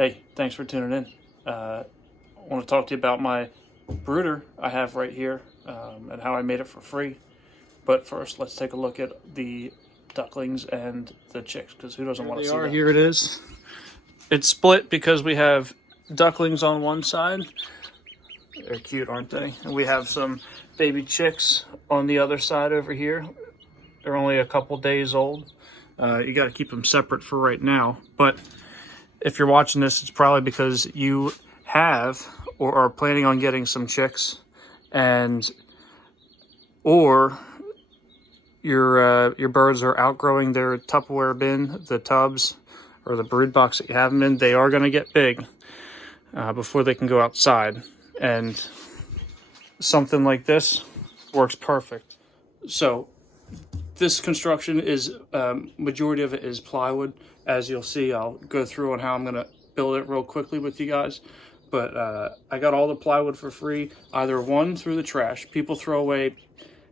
Hey, thanks for tuning in. I want to talk to you about my brooder I have right here and how I made it for free. But first, let's take a look at the ducklings and the chicks, because who doesn't want to see that? Here it is. It's split because we have ducklings on one side. They're cute, aren't they? And we have some baby chicks on the other side over here. They're only a couple days old. You got to keep them separate for right now. But if you're watching this, it's probably because you have or are planning on getting some chicks, and or your birds are outgrowing their Tupperware bin, the tubs, or the brood box that you have them in. They are going to get big before they can go outside, and something like this works perfect. So this construction is majority of it is plywood. As you'll see, I'll go through on how I'm going to build it real quickly with you guys. But I got all the plywood for free, either one through the trash. People throw away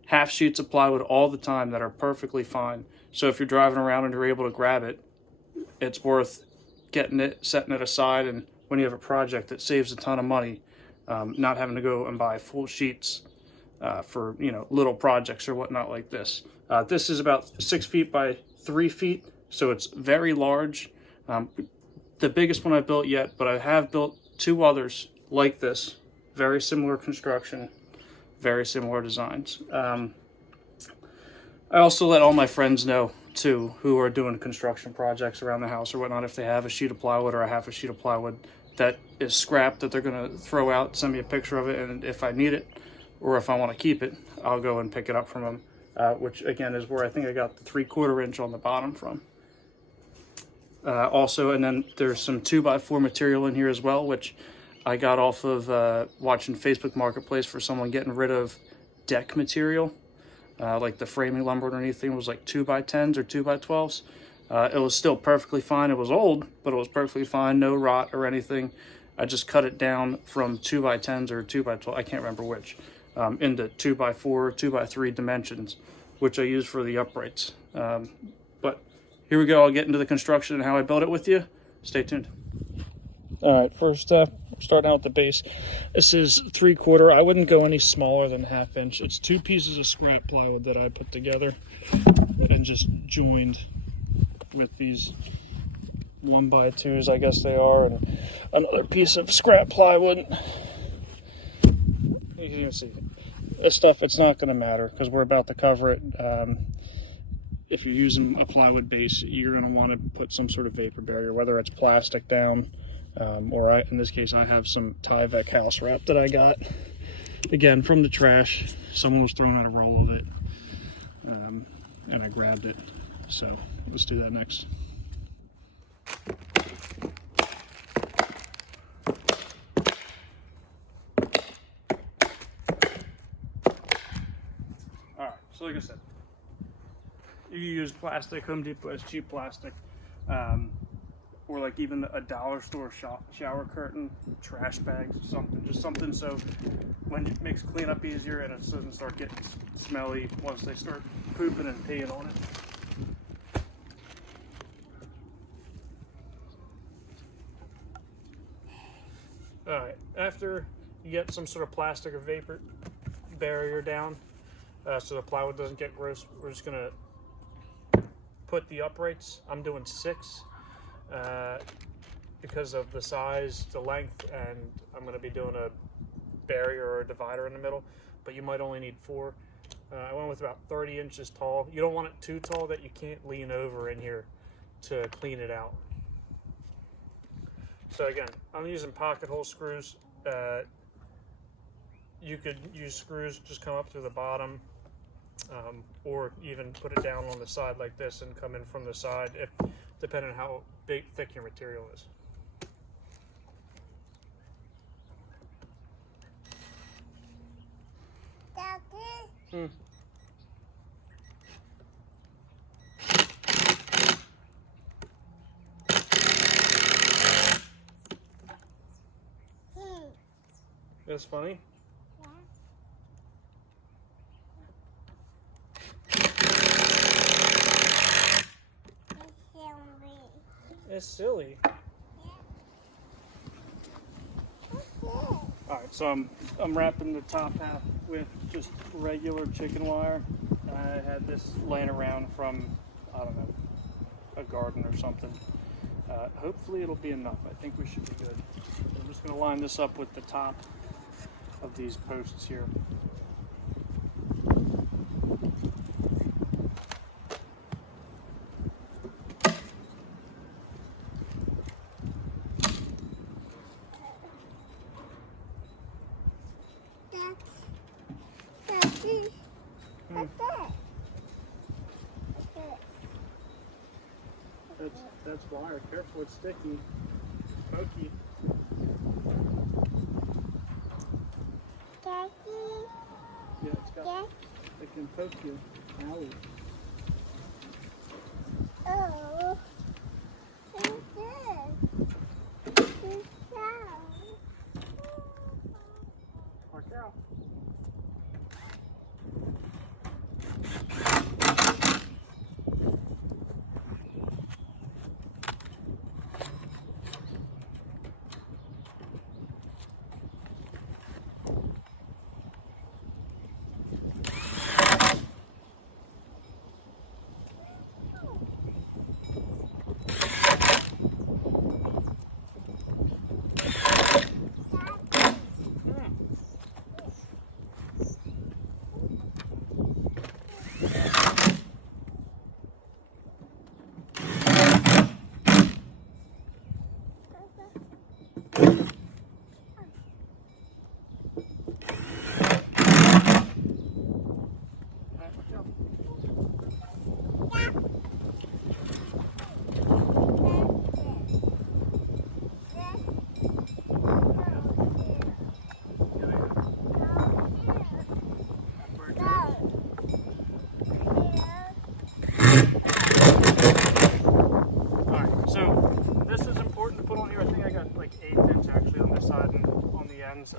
half sheets of plywood all the time that are perfectly fine. So if you're driving around and you're able to grab it, it's worth getting it, setting it aside. And when you have a project, it saves a ton of money, not having to go and buy full sheets for little projects or whatnot like this. This is about 6 feet by 3 feet, so it's very large. The biggest one I've built yet, but I have built 2 others like this. Very similar construction, very similar designs. I also let all my friends know too, who are doing construction projects around the house or whatnot, if they have a sheet of plywood or a half a sheet of plywood that is scrap that they're going to throw out, send me a picture of it, and if I need it or if I want to keep it, I'll go and pick it up from them, which again is where I think I got the 3/4 inch on the bottom from. Also, and then there's some 2x4 material in here as well, which I got off of watching Facebook Marketplace for someone getting rid of deck material. Like the framing lumber underneath thing was like 2x10s or 2x12s. It was still perfectly fine. It was old, but it was perfectly fine. No rot or anything. I just cut it down from 2x10s or 2x12, I can't remember which, into 2x4, 2x3 dimensions, which I use for the uprights. But here we go. I'll get into the construction and how I built it with you. Stay tuned. All right, first starting out with the base. This is 3/4. I wouldn't go any smaller than 1/2 inch. It's 2 pieces of scrap plywood that I put together and just joined with these 1x2s, I guess they are, and another piece of scrap plywood. You can even see this stuff. It's not going to matter because we're about to cover it. If you're using a plywood base, you're going to want to put some sort of vapor barrier, whether it's plastic down, or in this case, I have some Tyvek house wrap that I got, again, from the trash. Someone was throwing out a roll of it, and I grabbed it. So let's do that next. All right, so like I said, you use plastic. Home Depot has cheap plastic, or like even a dollar store shower curtain, trash bags, something, just something so when it makes cleanup easier and it doesn't start getting smelly once they start pooping and peeing on it. All right, after you get some sort of plastic or vapor barrier down, so the plywood doesn't get gross, we're just gonna put the uprights. I'm doing 6 because of the size, the length, and I'm going to be doing a barrier or a divider in the middle, but you might only need 4. I went with about 30 inches tall. You don't want it too tall that you can't lean over in here to clean it out. So again, I'm using pocket hole screws. You could use screws, just come up through the bottom, or even put it down on the side like this and come in from the side, depending on how thick your material is. Daddy? That's funny. It's silly. All right, so I'm wrapping the top half with just regular chicken wire. I had this laying around from, I don't know, a garden or something. Hopefully it'll be enough. I think we should be good. So I'm just going to line this up with the top of these posts here. That's wire. Careful, it's sticky. Pokey. Yeah, it's got. It can poke you. Owie. Oh. Watch out.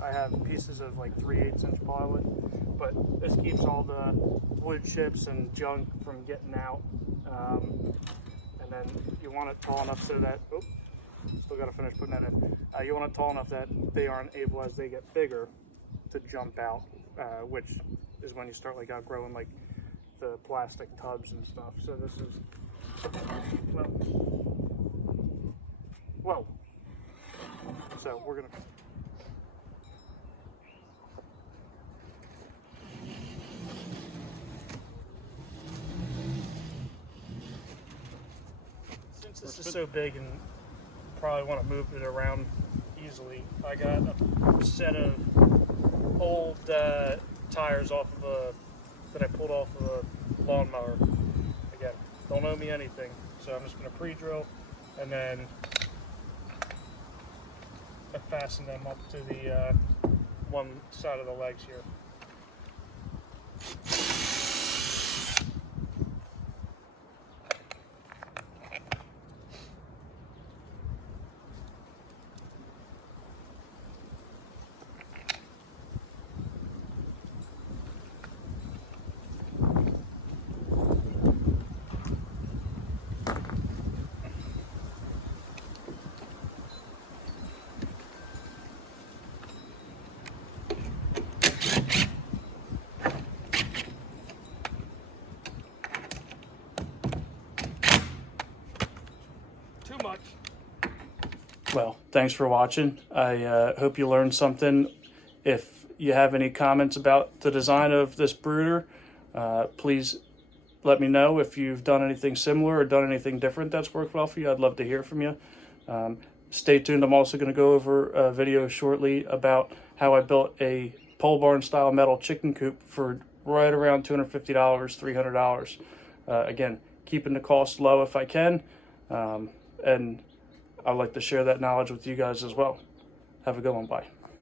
I have pieces of like 3/8 inch plywood, but this keeps all the wood chips and junk from getting out. And then you want it tall enough so that, oh, still got to finish putting that in. You want it tall enough that they aren't able, as they get bigger, to jump out, which is when you start like outgrowing like the plastic tubs and stuff. So this is, well, whoa. So we're gonna. Since this is so big and probably want to move it around easily, I got a set of old tires off of that I pulled off of a lawnmower. Again, don't owe me anything, so I'm just going to pre-drill and then I fasten them up to the one side of the legs here. Too much. Well, thanks for watching. I hope you learned something. If you have any comments about the design of this brooder, please let me know. If you've done anything similar or done anything different that's worked well for you, I'd love to hear from you. Stay tuned. I'm also going to go over a video shortly about how I built a pole barn style metal chicken coop for right around $250, $300. Again, keeping the cost low if I can. And I'd like to share that knowledge with you guys as well. Have a good one. Bye.